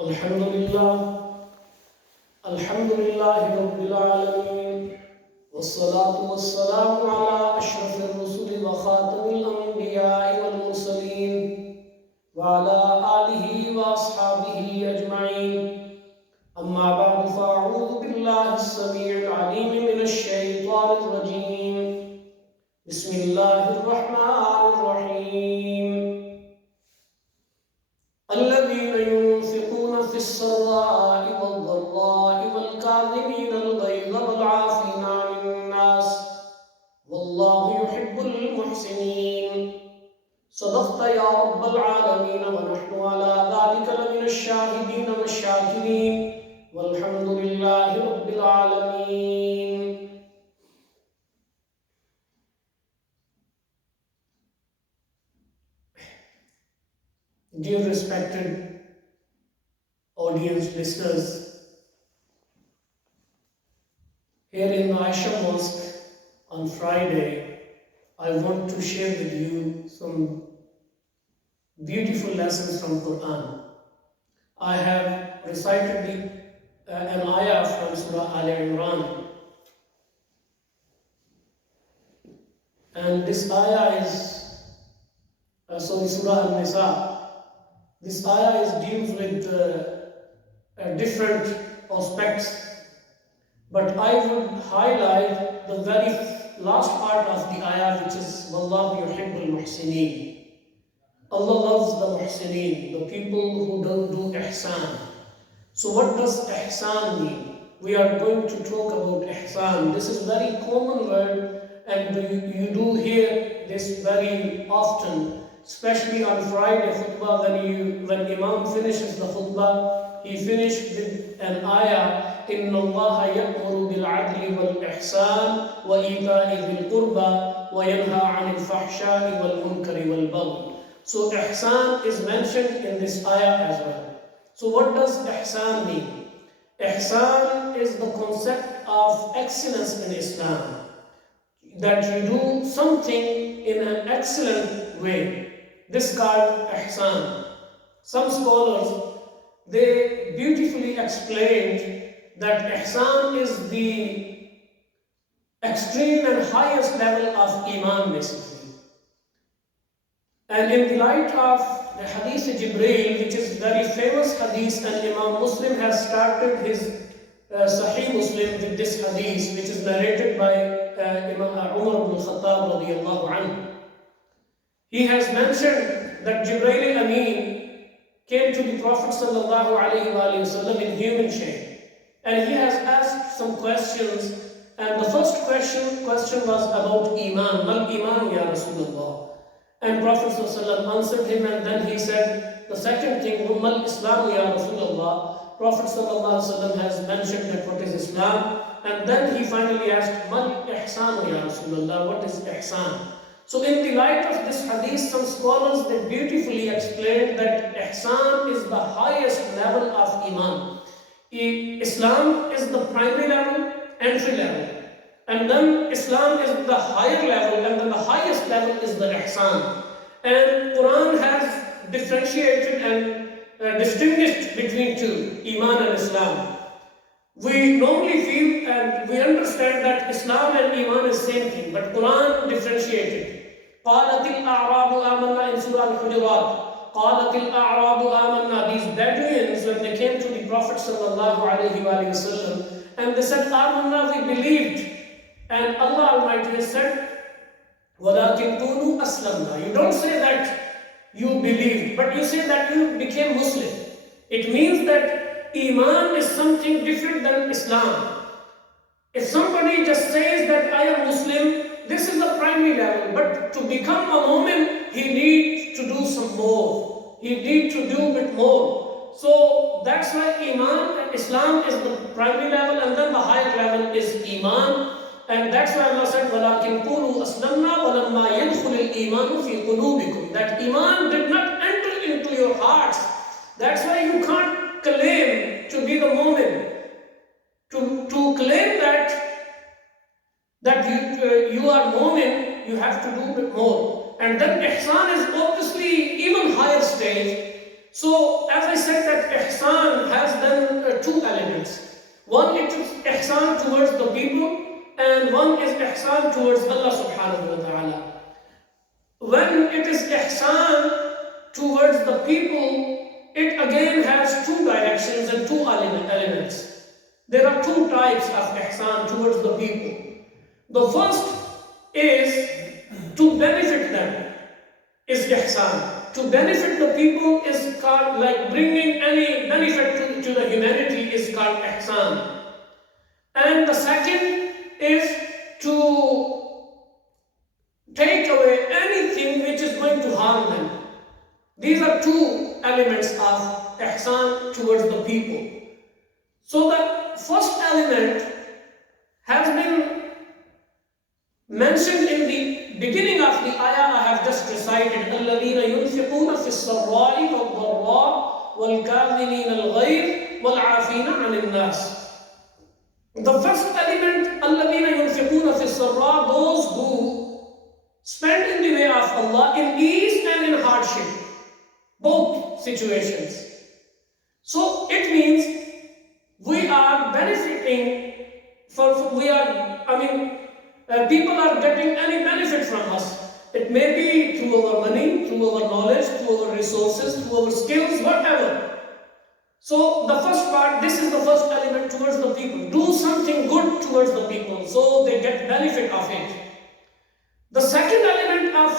الحمد لله الحمد لله رب العالمين والصلاة والسلام على أشرف الرسل وخاتم الأنبياء والمرسلين وعلى آله وأصحابه أجمعين أما بعد فأعوذ بالله السميع العليم من الشيطان الرجيم بسم الله الرحمن الرحيم الذين ينفقون في السراء والضراء والكاظمين الغيظ والعافين عن الناس والله يحب المحسنين صدقت يا رب العالمين ونحن على ذلك لمن الشاهدين والشاكرين والحمد لله رب العالمين. Dear respected audience listeners, here in Aisha Mosque on Friday, I want to share with you some beautiful lessons from Quran. I have recited an ayah from Surah Al Imran, and this ayah is Surah Al Nisa. This ayah deals with different aspects, but I would highlight the very last part of the ayah, which is Wallahu yuhibbul muhsineen. Allah loves the muhsineen, the people who don't do ihsan. So what does ihsan mean? We are going to talk about ihsan. This is a very common word, and you do hear this very often, especially on Friday khutbah. When Imam finishes the khutbah, he finished with an ayah, إِنَّ اللَّهَ يَأْمُرُ بِالْعَدْلِ وَالْإِحْسَانِ وَإِيتَاءِ ذِي الْقُرْبَى وَيَنْهَى عَنِ الْفَحْشَاءِ وَالْمُنْكَرِ وَالْبَغْيِ. So ihsan is mentioned in this ayah as well. So what does ihsan mean? Ihsan is the concept of excellence in Islam, that you do something in an excellent way. This is called ihsan. Some scholars, they beautifully explained that ihsan is the extreme and highest level of iman, basically. And in the light of the hadith Jibreel, which is very famous hadith, and Imam Muslim has started his Sahih Muslim with this hadith, which is narrated by Imam Umar ibn Khattab radiyallahu anhu. He has mentioned that Jibreel Ameen came to the Prophet sallallahu alaihi wasallam in human shape, and he has asked some questions. And the first question was about Iman. Mal Iman ya Rasulullah. And Prophet ﷺ answered him, and then he said the second thing, Mal Islam ya Rasulullah. Prophet ﷺ has mentioned that what is Islam, and then he finally asked, Mal Ihsan ya Rasulullah, what is Ihsan? So in the light of this hadith, some scholars, they beautifully explained that Ihsan is the highest level of Iman. Islam is the primary level, entry level. And then Islam is the higher level, and then the highest level is the Ihsan. And Quran has differentiated and distinguished between two, Iman and Islam. We normally feel and we understand that Islam and Iman is same thing, but Quran differentiated. قَالَتِ الْأَعْرَابُ آمَنَّا in Surah Al-Hujurat. قَالَتِ الْأَعْرَابُ آمَنَّا. These Bedouins, when they came to the Prophet sallallahu alaihi wasallam, and they said, Amanna, we believed. And Allah Almighty has said, وَلَكِنْ قُولُوا أَسْلَمْنَا. You don't say that you believed, but you say that you became Muslim. It means that Iman is something different than Islam. If somebody just says that I am Muslim, this is the primary level, but to become a mu'min, he needs to do some more. He needs to do a bit more. So that's why Iman and Islam is the primary level, and then the higher level is Iman. And that's why Allah said, وَلَكِنْ قُولُوا أَسْلَمْنَا وَلَمَّا يَدْخُلِ الْإِيمَانُ فِي قُلُوبِكُمْ. That Iman did not enter into your hearts. That's why you can't claim to be the mu'min. To claim that you are mu'min, you have to do a bit more. And then ihsan is obviously even higher stage. So, as I said, that ihsan has then two elements. One is ihsan towards the people, and one is ihsan towards Allah subhanahu wa ta'ala. When it is ihsan towards the people, it again has two directions and two elements. There are two types of ihsan towards the people. The first is to benefit them, is ihsan. To benefit the people is called, like bringing any benefit to the humanity is called ihsan. And the second is to take away anything which is going to harm them. These are two elements of ihsan towards the people. So the first element has been mentioned in the beginning of the ayah I have just recited. الَّذِينَ يُنْفِقُونَ فِي السَّرَّاءِ وَالضَّرَّاءِ وَالْكَاظِمِينَ الْغَيْظَ وَالْعَافِينَ عَنِ النَّاسِ. The first element, الَّذِينَ يُنْفِقُونَ فِي السَّرَّاءِ, those who spend in the way of Allah in ease and in hardship, both situations. So it means we are benefiting, people are getting any benefit from us. It may be through our money, through our knowledge, through our resources, through our skills, whatever. So the first part, this is the first element towards the people. Do something good towards the people so they get benefit of it. The second element of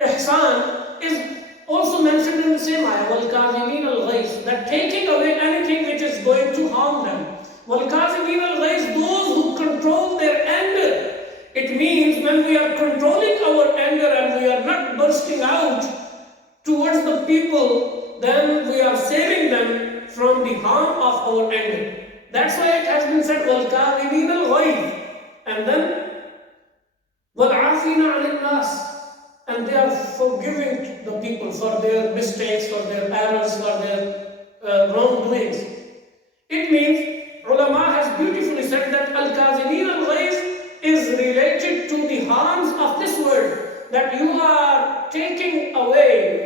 ihsan is also mentioned in the same ayah, وَالْكَاظِمِينَ الْغَيْظَ, that taking away anything which is going to harm them. وَالْكَاظِمِينَ الْغَيْظَ, those who control their anger. It means when we are controlling our anger and we are not bursting out towards the people, then we are saving them from the harm of our anger. That's why it has been said, وَالْكَاظِمِينَ الْغَيْظَ, and then وَالْعَافِينَ عَنِ النَّاسِ, and they are forgiving the people for their mistakes, for their errors, for their wrongdoings. It means, ulama has beautifully said that al-kazimin al-ghayz is related to the harms of this world, that you are taking away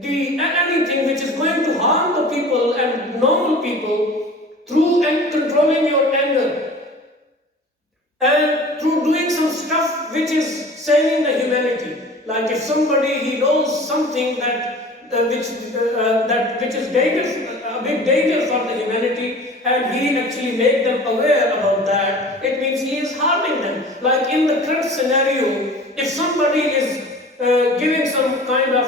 anything which is going to harm the people and normal people through and controlling your anger, and through doing some stuff which is saving the humanity. Like if somebody, he knows something which is dangerous, a big danger for the humanity, and he actually make them aware about that, it means he is harming them. Like in the current scenario, if somebody is giving some kind of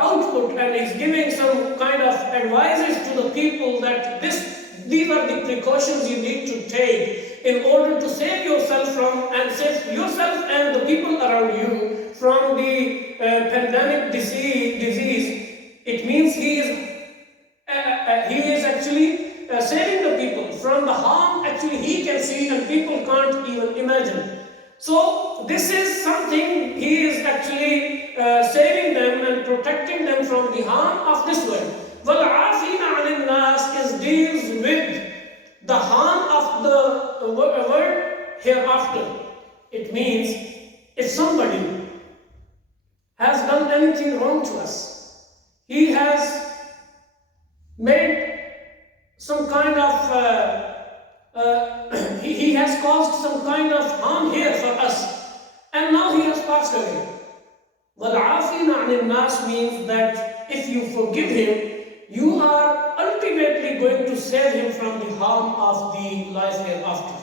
output and is giving some kind of advices to the people that these are the precautions you need to take in order to save yourself and the people around you from the pandemic disease, it means he is actually saving the people from the harm actually he can see and people can't even imagine. So this is something he is actually saving them and protecting them from the harm of this world. وَالْعَافِينَ عَنِ النَّاسِ deals with the harm of the world hereafter. It means if somebody has done anything wrong to us, he has made some kind of he has caused some kind of harm here for us, and now he has passed away. وَالْعَافِينَ عَنِ النَّاسِ means that if you forgive him, you are ultimately going to save him from the harm of the life hereafter.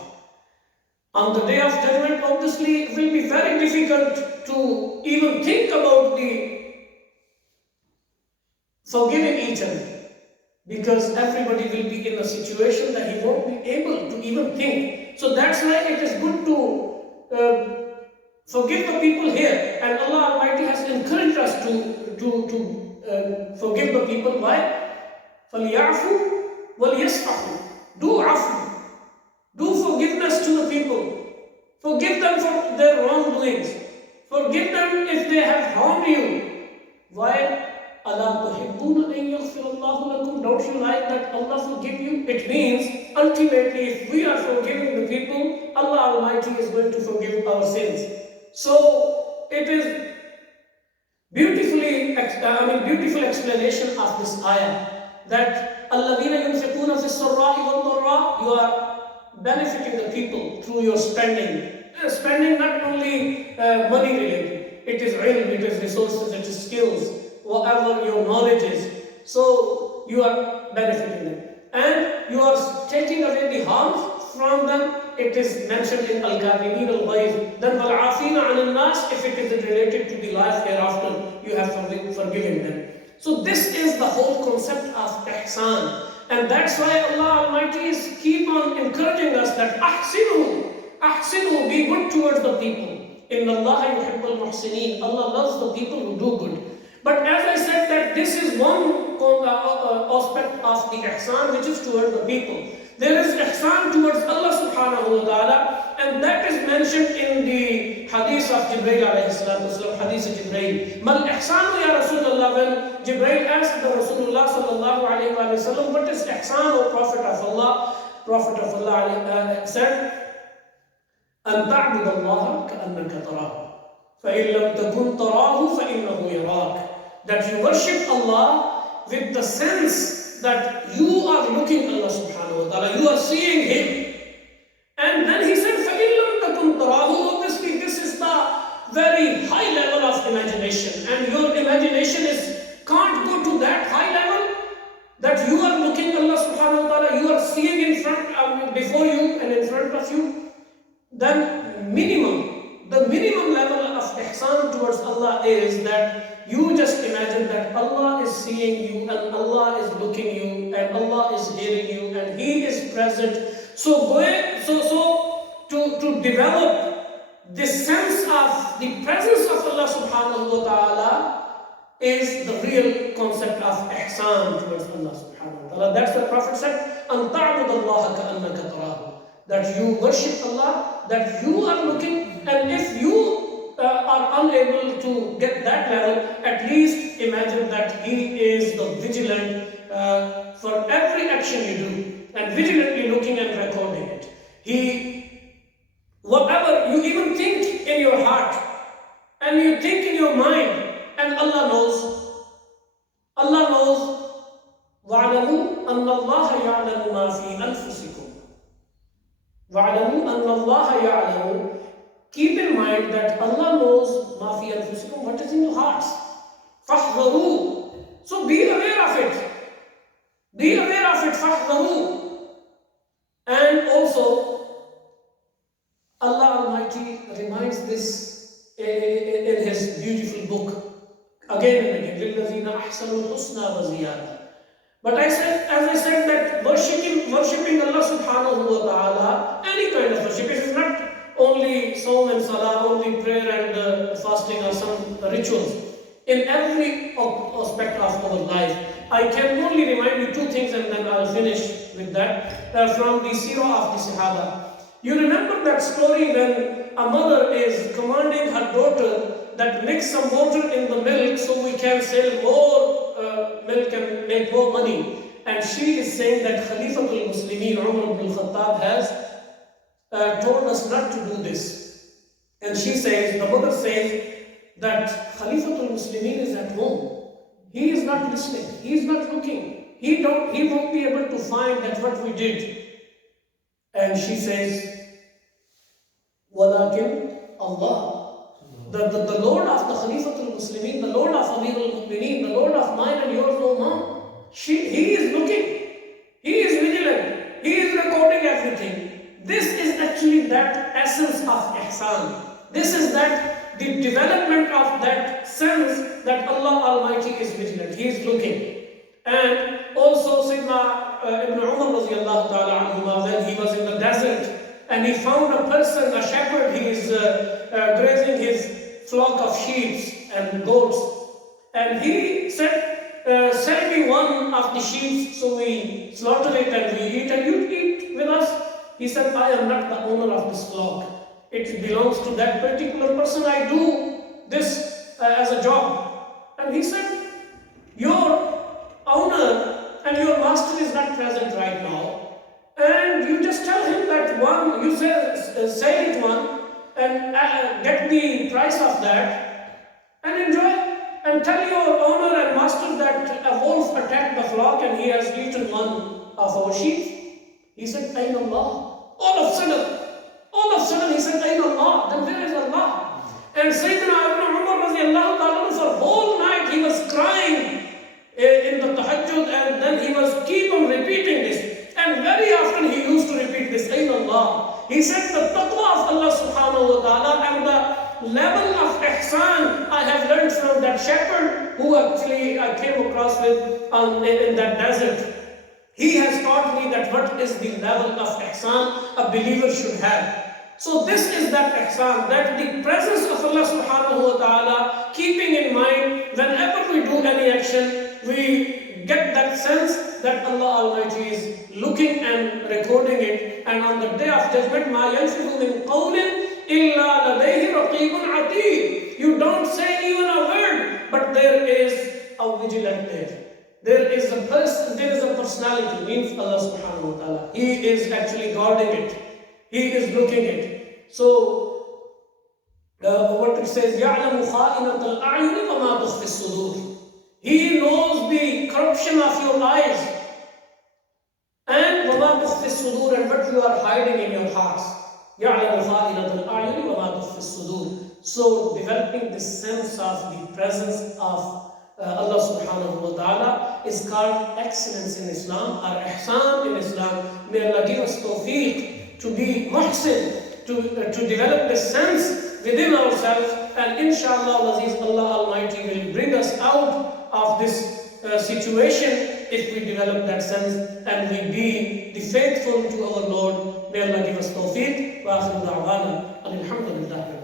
On the day of judgment, obviously, it will be very difficult to even think about the forgiving each other, because everybody will be in a situation that he won't be able to even think. So that's why it is good to forgive the people here, and Allah Almighty has encouraged us to forgive the people. Why? فَلْيَعْفُوا وَلْيَصْفَحُوا. Do afu, do forgiveness to the people. Forgive them for their wrongdoings. Forgive them if they have harmed you. Why? أَلَا تُحِبُّونَ أَن يَغْفِرَ اللَّهُ لَكُمْ. Don't you like that Allah forgive you? It means ultimately if we are forgiving the people, Allah Almighty is going to forgive our sins. So it is beautifully beautiful explanation of this ayah, that الَّذِينَ يُنْفِقُونَ فِي السَّرَّاءِ وَالضَّرَّاءِ, you are benefiting the people through your spending. Spending not only money related, it is ilm, it is resources, it is skills, whatever your knowledge is. So you are benefiting them. And you are taking away the harm from them. It is mentioned in Al-Kazimin al-Ghayz. Then وَالْعَافِينَ عَنِ النَّاسِ, if it is related to the life hereafter, you have forgiven them. So this is the whole concept of ihsan. And that's why Allah Almighty is keep on encouraging us that ahsinu, be good towards the people. Inna Allah yuhibbul muhsinin. Allah loves the people who do good. But as I said, that this is one aspect of the ihsan which is towards the people. There is ihsan towards Allah subhanahu wa ta'ala, and that is mentioned in the hadith of Jibreel alayhi salatu wasalam, hadith of Jibreel. Mal ihsanu ya Rasulullah, when Jibreel asked the Rasulullah sallallahu alayhi wa sallam, what is ihsan, O Prophet of Allah? Prophet of Allah said, أن تعبد الله كأنك تراه فإن لم تكن تراه فإنه يراك. That you worship Allah with the sense that you are looking Allah subhanahu wa ta'ala, you are seeing Him. And then he said, فَإِن لَمْ تَكُنْ تَرَاهُ. Obviously this is the very high level of imagination, and your imagination can't go to that high level that you are looking Allah subhanahu wa ta'ala, you are seeing in front, before you and in front of you. Then the minimum level of ihsan towards Allah is that you just imagine that Allah is seeing you, and Allah is looking you, and Allah is hearing you, and He is present. So to develop this sense of the presence of Allah subhanahu wa ta'ala is the real concept of ihsan towards Allah subhanahu wa ta'ala. That's what Prophet said, أَن تَعْبُدَ اللَّهَ كَأَنَّكَ تَرَاهُ. That you worship Allah, that you are looking, and if you are unable to get that level, at least imagine that He is the vigilant for every action you do, and vigilantly looking and recording it. Whatever you even think in your heart, and you think in your mind, and Allah knows. وَاعْلَمُوا أَنَّ اللَّهَ يَعْلَمُ مَا فِي أَنفُسِكُمْ. وَاعْلَمُوا أَنَّ اللَّهَ يَعْلَمُ. Keep in mind that Allah knows مَا فِي أَنفُسِكُمْ, what is in your hearts. فَاحْذَرُوا. So be aware of it. Be aware of it. فَاحْذَرُوا. And also, Allah Almighty reminds this in His beautiful book again and again. لِلَّذِينَ أَحْسَنُوا الْحُسْنَى وَزِيَادَةٌ. But as I said, that worshipping Allah subhanahu wa ta'ala, any kind of worship, it is not only Sawm and Salah, only prayer and fasting or some rituals. In every aspect of our life, I can only remind you two things, and then I'll finish with that, from the Sirah of the Sahaba. You remember that story when a mother is commanding her daughter that mix some water in the milk so we can sell more milk and make more money. And she is saying that Khalifatul Muslimin Umar ibn al-Khattab has told us not to do this. And she says, the mother says that Khalifatul Muslimin is at home. He is not listening. He is not looking. He won't be able to find that what we did. And she says, Walakin Allah. The Lord of the Khalifatul Muslimin, the Lord of Amirul Mu'mineen, the Lord of mine and yours, O Mom. He is looking. He is vigilant. He is recording everything. This is actually that essence of ihsan. This is the development of that sense that Allah Almighty is vigilant. He is looking. And also Sayyidina Ibn Umar radiallahu ta'ala anhuma, when he was in the desert and he found a person, a shepherd, he is grazing his flock of sheep and goats. And he said, sell me one of the sheep, so we slaughter it and we eat, and you eat with us. He said, I am not the owner of this flock. It belongs to that particular person. I do this as a job. And he said, your owner and your master is not present right now. And you just tell him that one, you sell it one and get the price of that and enjoy. and tell your owner and master that a wolf attacked the flock and he has eaten one of our sheep? He said, Ayn Allah. All of a sudden he said, Ayn Allah. Then where is Allah? And Sayyidina Ibn Umar radiallahu ta'ala, for whole night he was crying in the tahajjud, and then he was keep on repeating this. And very often he used to repeat this, Ayn Allah. He said the taqwa of Allah subhanahu wa ta'ala and the level of ihsan I have learned from that shepherd who actually I came across with in that desert. He has taught me that what is the level of ihsan a believer should have. So this is that ihsan, that the presence of Allah subhanahu wa ta'ala, keeping in mind whenever we do any action, we get that sense that Allah Almighty is looking and recording it. And on the day of judgment, مَا يَلْفِظُ مِنْ قَوْلٍ إِلَّا لَدَيْهِ رَقِيبٌ عَتِيدٌ. You don't say even a word, but there is a vigilant there. There is a personality, means Allah subhanahu wa ta'ala. He is actually guarding it. He is looking at it. So, what it says, يَعْلَمُ خَائِنَةَ الْأَعْيُنِ وَمَا تُخْفِي الصُّدُورِ. He knows the corruption of your eyes and وَمَا تُخْفِي الصُّدُورِ, and what you are hiding in your hearts. يَعْلَمُ خَائِنَةَ الْأَعْيُنِ وَمَا تُخْفِي الصُّدُورِ. So, developing this sense of the presence of Allah subhanahu wa ta'ala is called excellence in Islam or ihsan in Islam. May Allah give us tawfiq to be muhsin, to develop this sense within ourselves, and inshallah Aziz, Allah Almighty will bring us out of this situation if we develop that sense and we be the faithful to our Lord. May Allah give us tawfiq. Wa akhiru da'wana alhamdulillah.